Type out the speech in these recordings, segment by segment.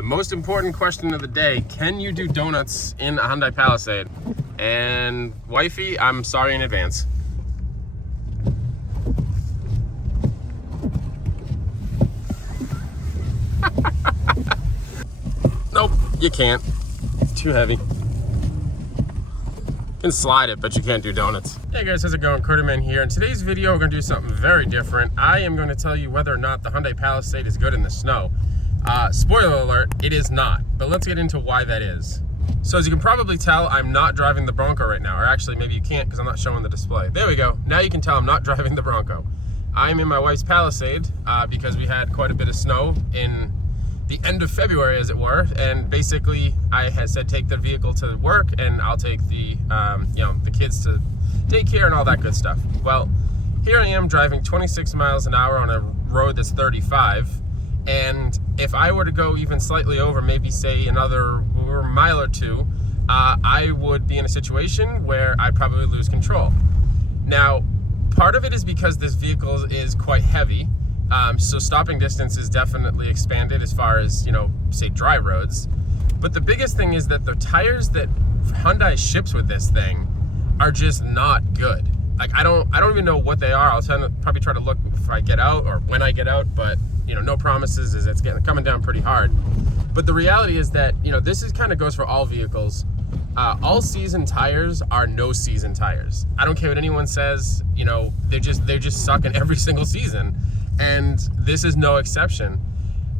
The most important question of the day, can you do donuts in a Hyundai Palisade? And wifey, I'm sorry in advance. Nope, you can't. It's too heavy. You can slide it, but you can't do donuts. Hey guys, how's it going? Kurtaman here. In today's video, we're gonna do something very different. I am gonna tell you whether or not the Hyundai Palisade is good in the snow. Spoiler alert, it is not, but let's get into why that is. So as you can probably tell, I'm not driving the Bronco right now, or actually maybe you can't because I'm not showing the display. There we go. Now you can tell I'm not driving the Bronco. I'm in my wife's Palisade because we had quite a bit of snow in the end of February, as it were, and basically I had said take the vehicle to work and I'll take the the kids to daycare and all that good stuff. Well, here I am driving 26 miles an hour on a road that's 35, and if I were to go even slightly over, maybe say another mile or two, I would be in a situation where I'd probably lose control. Now, part of it is because this vehicle is quite heavy. So stopping distance is definitely expanded as far as, say dry roads. But the biggest thing is that the tires that Hyundai ships with this thing are just not good. Like, I don't even know what they are. I'll probably try to look if I get out or when I get out, but no promises, as it's coming down pretty hard. But the reality is that, this is kind of goes for all vehicles. All season tires are no season tires. I don't care what anyone says, they're just sucking every single season. And this is no exception.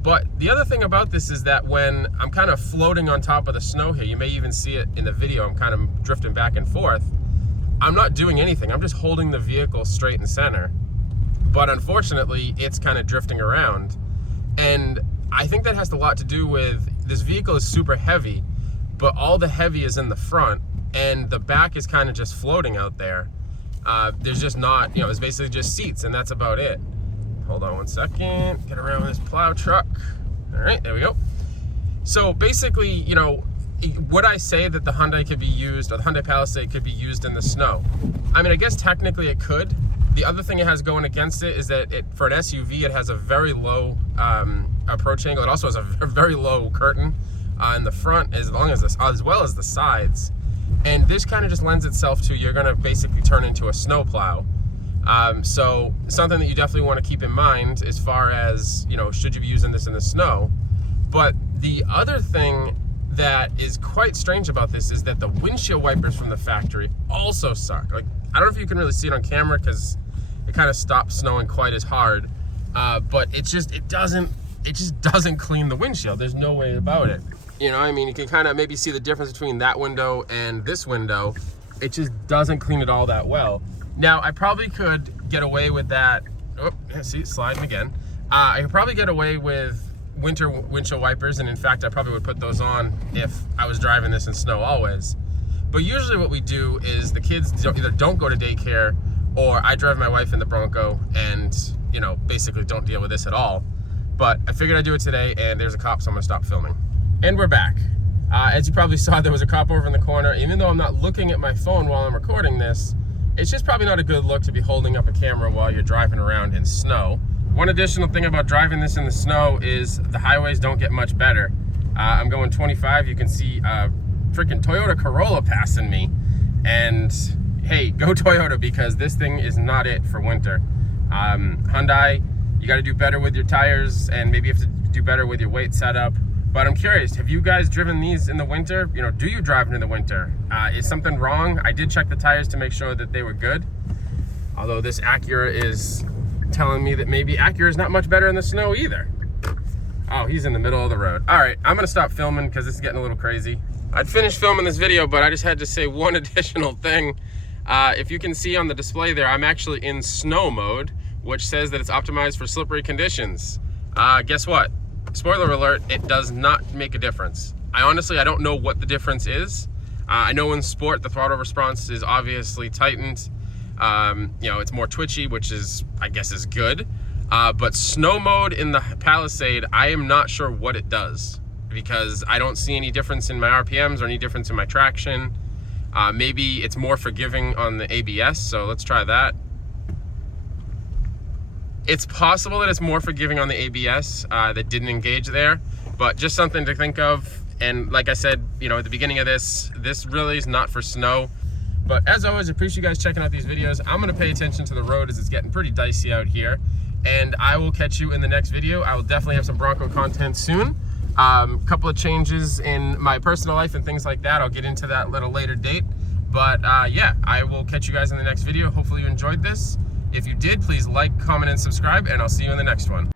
But the other thing about this is that when I'm kind of floating on top of the snow here, you may even see it in the video, I'm kind of drifting back and forth. I'm not doing anything. I'm just holding the vehicle straight and center. But unfortunately, it's kind of drifting around. And I think that has a lot to do with this vehicle is super heavy, but all the heavy is in the front and the back is kind of just floating out there. There's just not, it's basically just seats and that's about it. Hold on one second, get around this plow truck. All right, there we go. So basically, would I say that the Hyundai could be used, or the Hyundai Palisade could be used in the snow? I mean, I guess technically it could. The other thing it has going against it is that for an SUV, it has a very low approach angle. It also has a very low curtain in the front, as well as the sides. And this kind of just lends itself to, you're gonna basically turn into a snow plow. So something that you definitely want to keep in mind as far as, should you be using this in the snow. But the other thing that is quite strange about this is that the windshield wipers from the factory also suck. Like, I don't know if you can really see it on camera because it kind of stopped snowing quite as hard, but it just doesn't clean the windshield. There's no way about it. You can kind of maybe see the difference between that window and this window. It just doesn't clean it all that well. Now, I probably could get away with that. Oh, see, it's sliding again. I could probably get away with winter windshield wipers, and in fact, I probably would put those on if I was driving this in snow always. But usually what we do is the kids either don't go to daycare, or I drive my wife in the Bronco and, basically don't deal with this at all. But I figured I'd do it today, and there's a cop, so I'm gonna stop filming. And we're back. As you probably saw, there was a cop over in the corner. Even though I'm not looking at my phone while I'm recording this, it's just probably not a good look to be holding up a camera while you're driving around in snow. One additional thing about driving this in the snow is the highways don't get much better. I'm going 25, you can see a freaking Toyota Corolla passing me. And hey, go Toyota, because this thing is not it for winter. Hyundai, you gotta do better with your tires, and maybe you have to do better with your weight setup. But I'm curious, have you guys driven these in the winter? Do you drive them in the winter? Is something wrong? I did check the tires to make sure that they were good. Although this Acura is telling me that maybe Acura is not much better in the snow either. Oh, he's in the middle of the road. All right, I'm gonna stop filming because this is getting a little crazy. I'd finished filming this video, but I just had to say one additional thing. If you can see on the display there, I'm actually in snow mode, which says that it's optimized for slippery conditions. Guess what? Spoiler alert, it does not make a difference. I don't know what the difference is. I know in sport, the throttle response is obviously tightened. It's more twitchy, which I guess is good. But snow mode in the Palisade, I am not sure what it does, because I don't see any difference in my RPMs or any difference in my traction. Maybe it's more forgiving on the ABS, so let's try that. It's possible that it's more forgiving on the ABS that didn't engage there, But just something to think of. And like I said, you know, at the beginning of this really is not for snow. But as always, I appreciate you guys checking out these videos. I'm gonna pay attention to the road as it's getting pretty dicey out here. And I will catch you in the next video. I will definitely have some Bronco content soon. Couple of changes in my personal life and things like that. I'll get into that a little later date. But yeah, I will catch you guys in the next video. Hopefully you enjoyed this. If you did, please like, comment, and subscribe, and I'll see you in the next one.